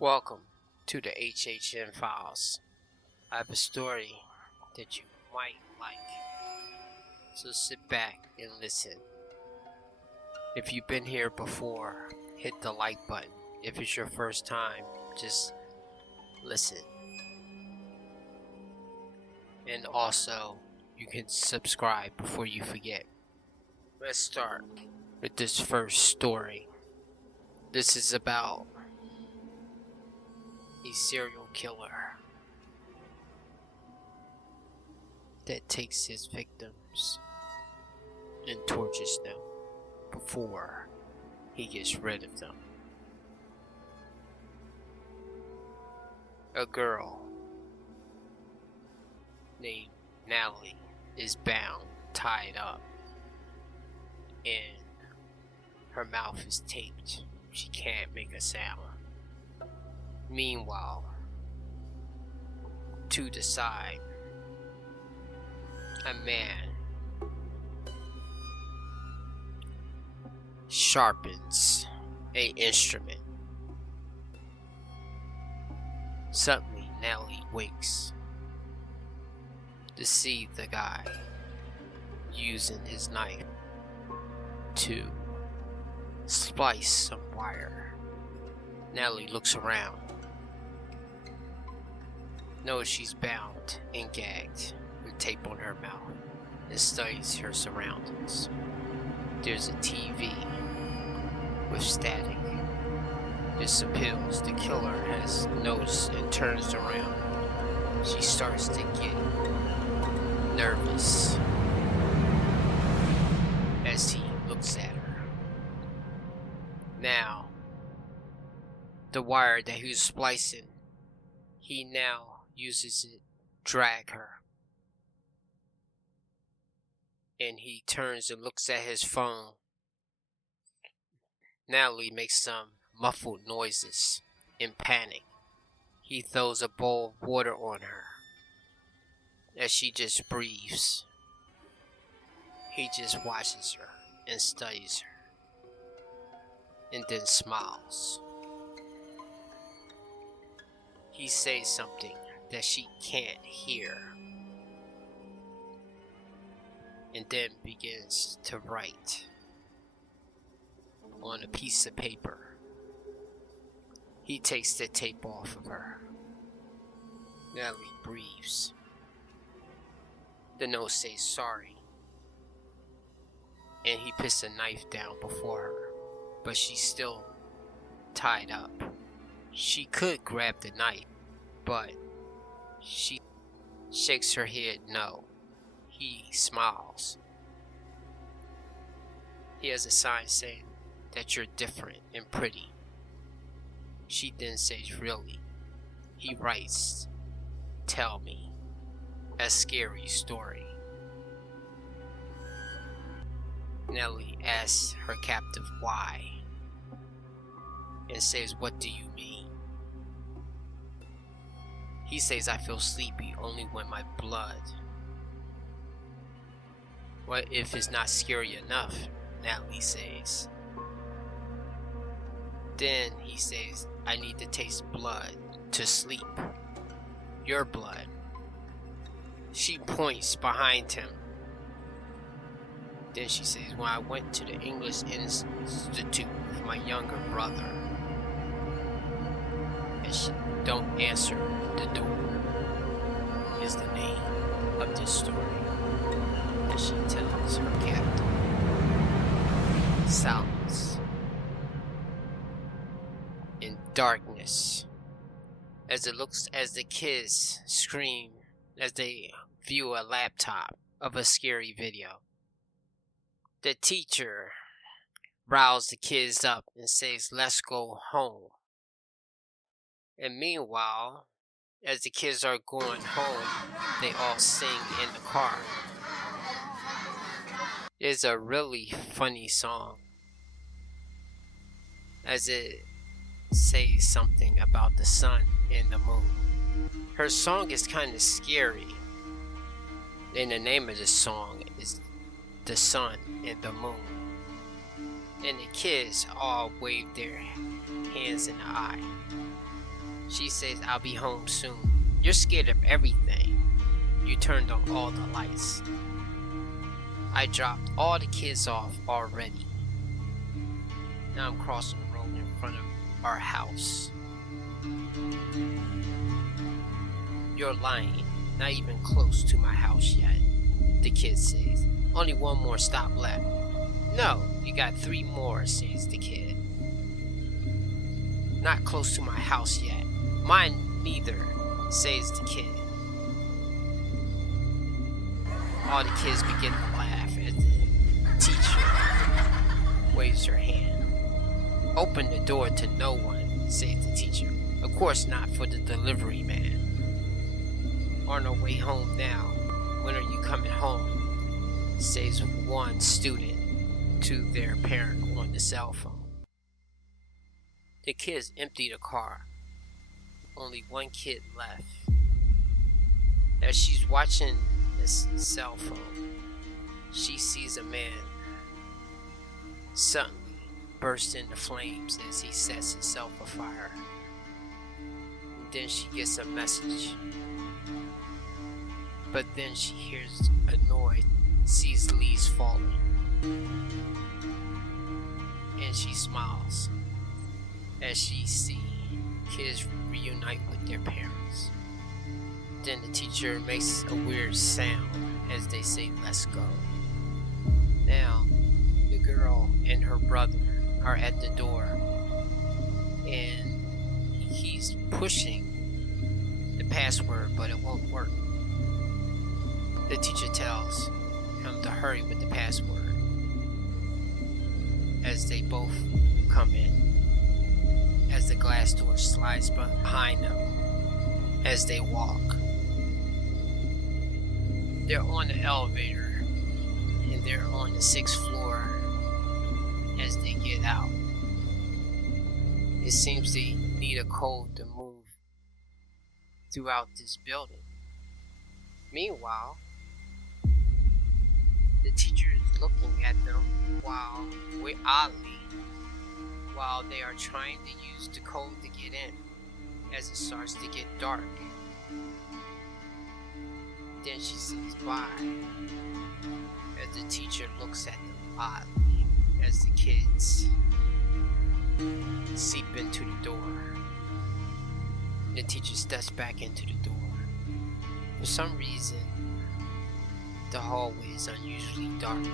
Welcome to the HHN Files. I have a story that you might like, so sit back and listen. If you've been here before, hit the like button. If it's your first time, just listen. And also, you can subscribe before you forget. Let's start with this first story. This is about a serial killer that takes his victims and tortures them before he gets rid of them. A girl named Natalie is bound, tied up, and her mouth is taped. She can't make a sound. Meanwhile, to the side, a man sharpens an instrument. Suddenly, Nellie wakes to see the guy using his knife to splice some wire. Nellie looks around, knows she's bound and gagged with tape on her mouth, and studies her surroundings. There's a TV with static. This appeals. The killer has noticed and turns around. She starts to get nervous as he looks at her. Now, the wire that he was splicing, he now uses it to drag her. And he turns and looks at his phone. Natalie makes some muffled noises in panic. He throws a bowl of water on her as she just breathes. He just watches her and studies her, and then smiles. He says something that she can't hear, and then begins to write on a piece of paper. He takes the tape off of her. Natalie breathes. The note says sorry, and he puts a knife down before her, but she's still tied up. She could grab the knife, but she shakes her head no. He smiles. He has a sign saying that you're different and pretty. She then says, really? He writes, tell me a scary story. Nellie asks her captive why, and says, what do you mean? He says, I feel sleepy only when my blood. What if it's not scary enough? Natalie says. Then he says, I need to taste blood to sleep. Your blood. She points behind him. Then she says, when I went to the English Institute with my younger brother. And she don't answer the door is the name of this story that she tells her captain. Silence. In darkness, as the kids scream as they view a laptop of a scary video. The teacher riles the kids up and says, let's go home. And meanwhile, as the kids are going home, they all sing in the car. It's a really funny song, as it says something about the sun and the moon. Her song is kind of scary, and the name of the song is The Sun and the Moon. And the kids all wave their hands in the eye. She says, I'll be home soon. You're scared of everything. You turned on all the lights. I dropped all the kids off already. Now I'm crossing the road in front of our house. You're lying. Not even close to my house yet, the kid says. Only one more stop left. No, you got 3 more, says the kid. Not close to my house yet. Mine neither, says the kid. All the kids begin to laugh as the teacher waves her hand. Open the door to no one, says the teacher. Of course not for the delivery man. On our way home now. When are you coming home? Says one student to their parent on the cell phone. The kids empty the car. Only one kid left. As she's watching this cell phone, she sees a man suddenly burst into flames as he sets himself afire. And then she gets a message. But then she hears a noise, sees leaves falling, and she smiles as she sees kids reunite with their parents. Then the teacher makes a weird sound as they say, let's go. Now, the girl and her brother are at the door, and he's pushing the password, but it won't work. The teacher tells him to hurry with the password as they both come in, as the glass door slides behind them as they walk. They're on the elevator and they're on the 6th floor as they get out. It seems they need a code to move throughout this building. Meanwhile, the teacher is looking at them while they are trying to use the code to get in as it starts to get dark. Then she says bye as the teacher looks at them oddly as the kids seep into the door. The teacher steps back into the door. For some reason, the hallway is unusually dark.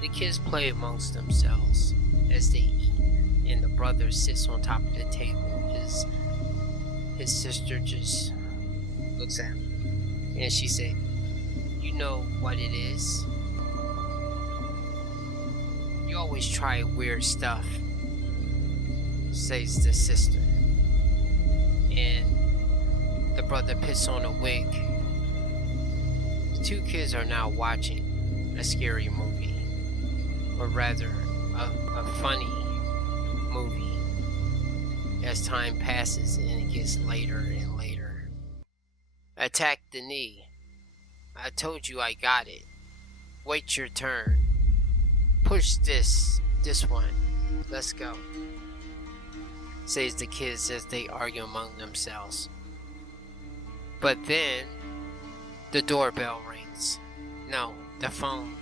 The kids play amongst themselves as they eat, and the brother sits on top of the table. His sister just looks at him, and she said, you know what it is? You always try weird stuff, says the sister. And the brother puts on a wig. The 2 kids are now watching a scary movie, or rather, a funny movie. As time passes and it gets later and later. Attack the knee. I told you I got it. Wait your turn. Push this one. Let's go, says the kids as they argue among themselves. But then, the doorbell rings. No, the phone.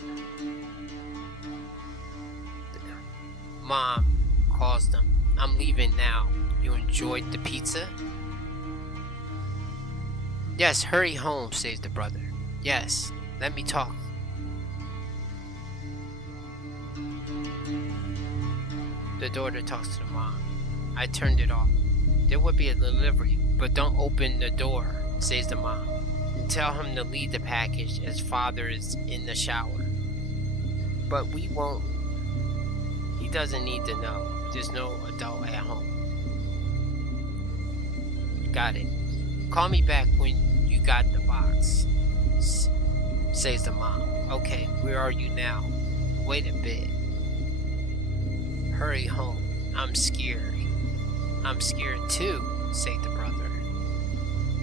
Mom calls them. I'm leaving now. You enjoyed the pizza? Yes, hurry home, says the brother. Yes, let me talk. The daughter talks to the mom. I turned it off. There will be a delivery, but don't open the door, says the mom. And tell him to leave the package as father is in the shower. But we won't. He doesn't need to know. There's no adult at home. Got it. Call me back when you got the box, says the mom. Okay, where are you now? Wait a bit. Hurry home. I'm scared. I'm scared too, says the brother.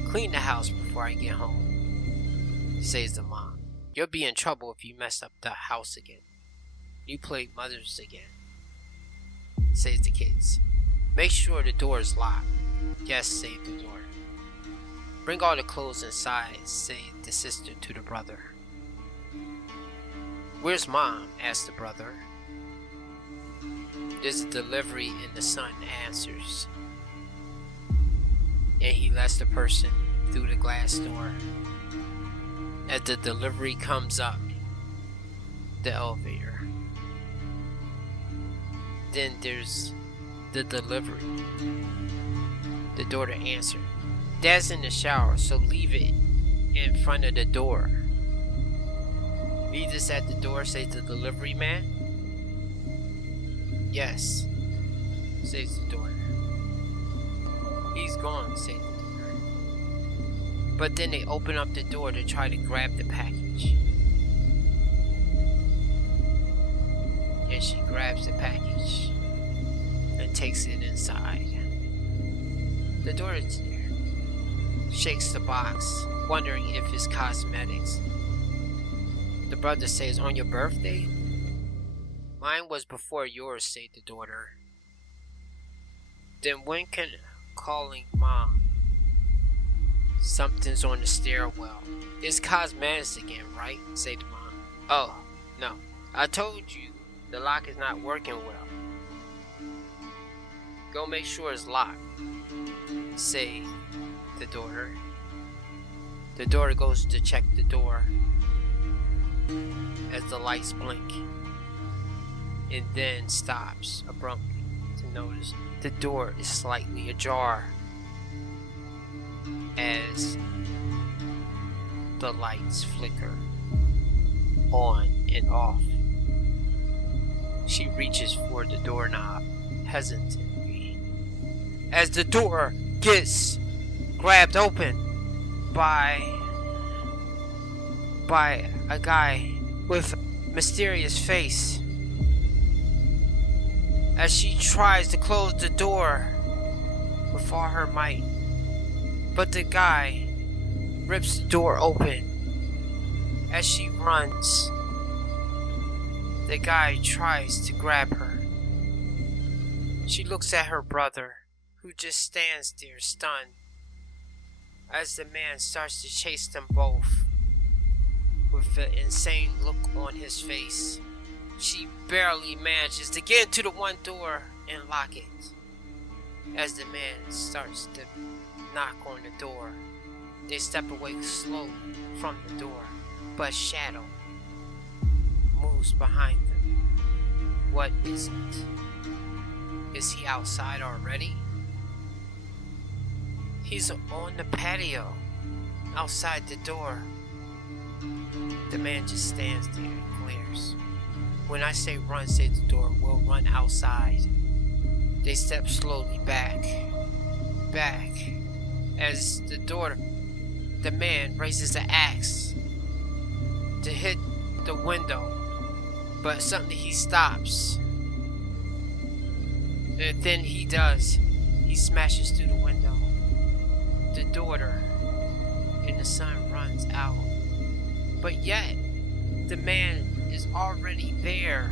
Clean the house before I get home, says the mom. You'll be in trouble if you mess up the house again. You play mothers again, says the kids. Make sure the door is locked. Yes, say the daughter. Bring all the clothes inside, say the sister to the brother. Where's Mom? Asked the brother. There's a delivery, and the son answers. And he lets the person through the glass door. As the delivery comes up the elevator, then there's the delivery. The daughter answered, Dad's in the shower, so leave it in front of the door. Leave this at the door, says the delivery man. Yes, says the daughter. He's gone, says the daughter. But then they open up the door to try to grab the package. And she grabs the package and takes it inside. The daughter's there, shakes the box, wondering if it's cosmetics. The brother says, on your birthday? Mine was before yours, said the daughter. Then when can calling Mom? Something's on the stairwell. It's cosmetics again, right? Said the mom. Oh, no. I told you the lock is not working well. Go make sure it's locked, say the daughter. The daughter goes to check the door as the lights blink, and then stops abruptly to notice the door is slightly ajar as the lights flicker on and off. She reaches for the doorknob hesitantly as the door gets grabbed open by a guy with a mysterious face. As she tries to close the door with all her might, but the guy rips the door open. As she runs, the guy tries to grab her. She looks at her brother, who just stands there stunned, as the man starts to chase them both with an insane look on his face. She barely manages to get into the one door and lock it. As the man starts to knock on the door, they step away slowly from the door, but a shadow moves behind them. What is it? Is he outside already? He's on the patio, outside the door. The man just stands there and glares. When I say run, says the door, we'll run outside. They step slowly back, as the man raises the axe to hit the window, but suddenly he stops. And then he smashes through the window. The daughter and the son runs out, but yet the man is already there,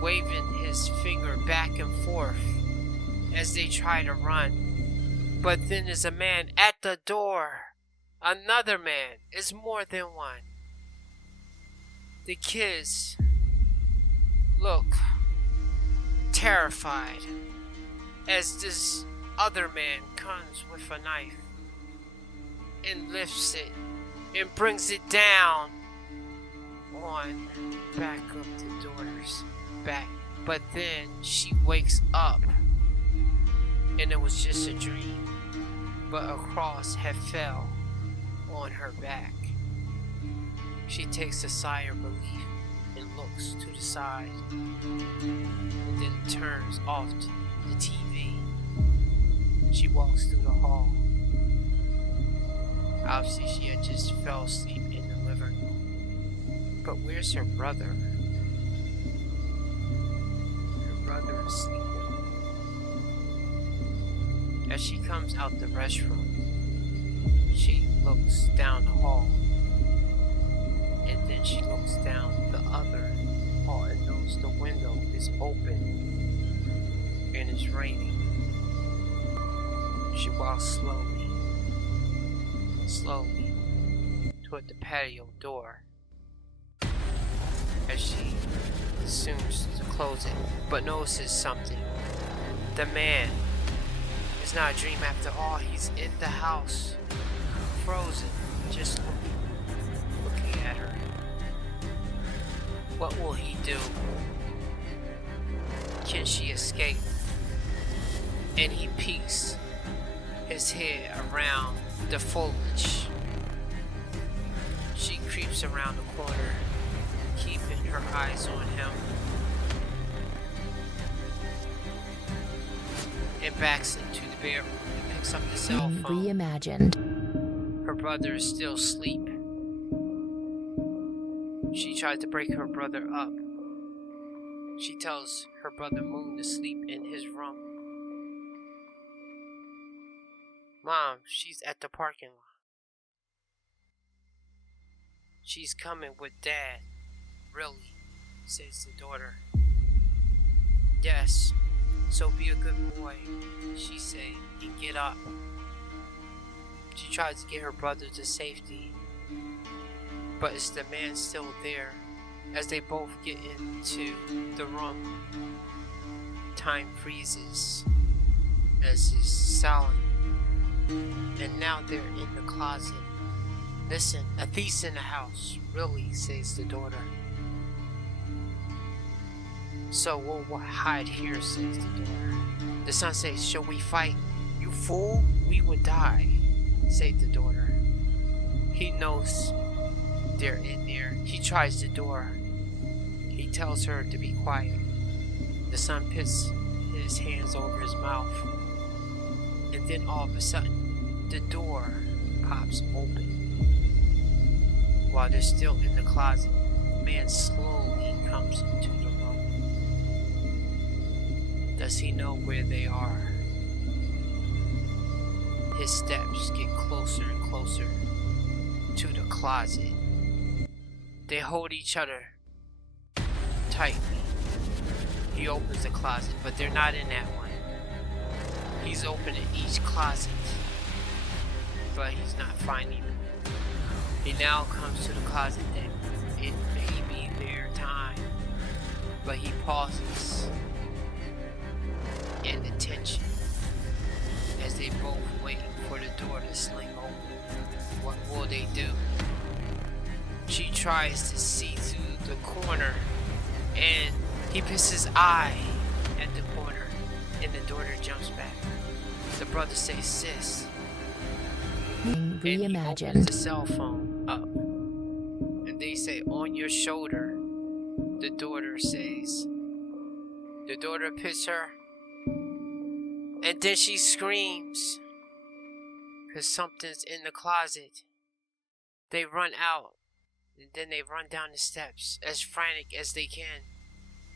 waving his finger back and forth as they try to run. But then there's a man at the door. Another man. It's more than one. The kids look terrified as this other man comes with a knife and lifts it and brings it down on back of the daughter's back. But then she wakes up and it was just a dream, but a cross had fell on her back. She takes a sigh of relief and looks to the side, and then turns off the TV. She walks through the hall. Obviously she had just fell asleep in the living room. But where's her brother? Her brother is sleeping. As she comes out the restroom, she looks down the hall, and then she looks down the other hall and knows the window is open, and it's raining. She walks slowly toward the patio door as she assumes to close it, but notices something. The man is not a dream after all. He's in the house, frozen, just looking at her. What will he do? Can she escape? And he peeks his head around the foliage. She creeps around the corner, keeping her eyes on him, and backs into the bedroom and picks up the cell phone. Reimagined. Her brother is still asleep. She tried to break her brother up. She tells her brother Moon to sleep in his room. Mom, she's at the parking lot. She's coming with Dad. Really, says the daughter. Yes, so be a good boy, she said, and get up. She tries to get her brother to safety, but is the man still there? As they both get into the room, time freezes as is silent, and now they're in the closet. Listen, a thief's in the house, really, says the daughter. So we'll hide here, says the daughter. The son says, shall we fight? You fool, we would die, says the daughter. He knows they're in there. He tries the door. He tells her to be quiet. The son puts his hands over his mouth. And then all of a sudden, the door pops open. While they're still in the closet, the man slowly comes into the room. Does he know where they are? His steps get closer and closer to the closet. They hold each other tightly. He opens the closet, but they're not in that one. He's opening each closet, but he's not finding them. He now comes to the closet that it may be their time, but he pauses in attention as they both wait for the door to sling open. What will they do? She tries to see through the corner, and he puts his eye at the corner, and the daughter jumps back. The brother says, sis. And he opens the cell phone up, and they say, on your shoulder. The daughter says. The daughter puts her, and then she screams, because something's in the closet. They run out, and then they run down the steps as frantic as they can,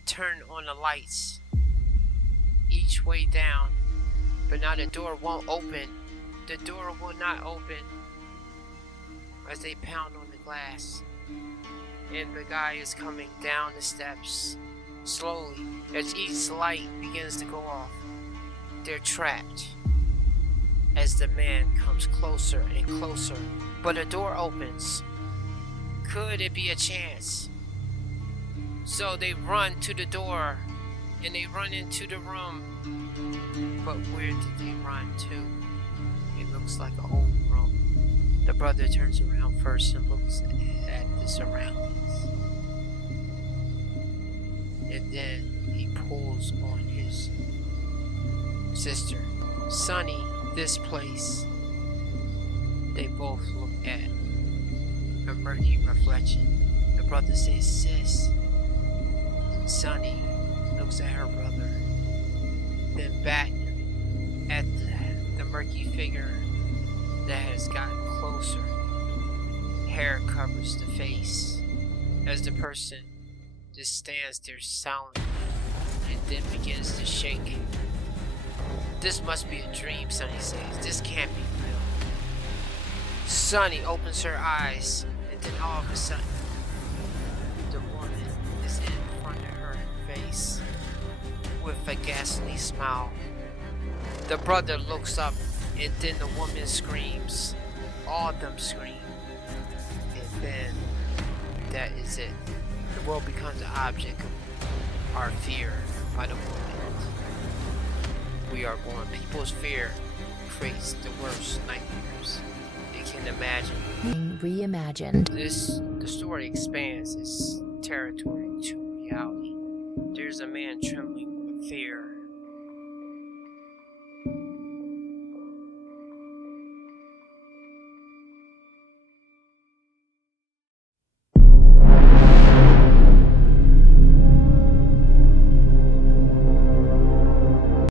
turn on the lights each way down, but now the door won't open. The door will not open as they pound on the glass, and the guy is coming down the steps slowly as each light begins to go off. They're trapped as the man comes closer and closer, but a door opens. Could it be a chance? So they run to the door and they run into the room. But where did they run to? It looks like an old room. The brother turns around first and looks at the surroundings. And then he pulls on his sister. Sonny, this place. They both look at a murky reflection. The brother says, sis. Sonny looks at her brother. Then back at the murky figure that has gotten closer. Hair covers the face as the person just stands there silently and then begins to shake. This must be a dream, Sonny says. This can't be real. Sonny opens her eyes, and then all of a sudden, the woman is in front of her face with a ghastly smile. The brother looks up, and then the woman screams. All of them scream. And then, that is it. The world becomes an object of our fear by the moment we are born. People's fear creates the worst nightmares they can imagine. Being reimagined. The story expands its territory to reality. There's a man trembling with fear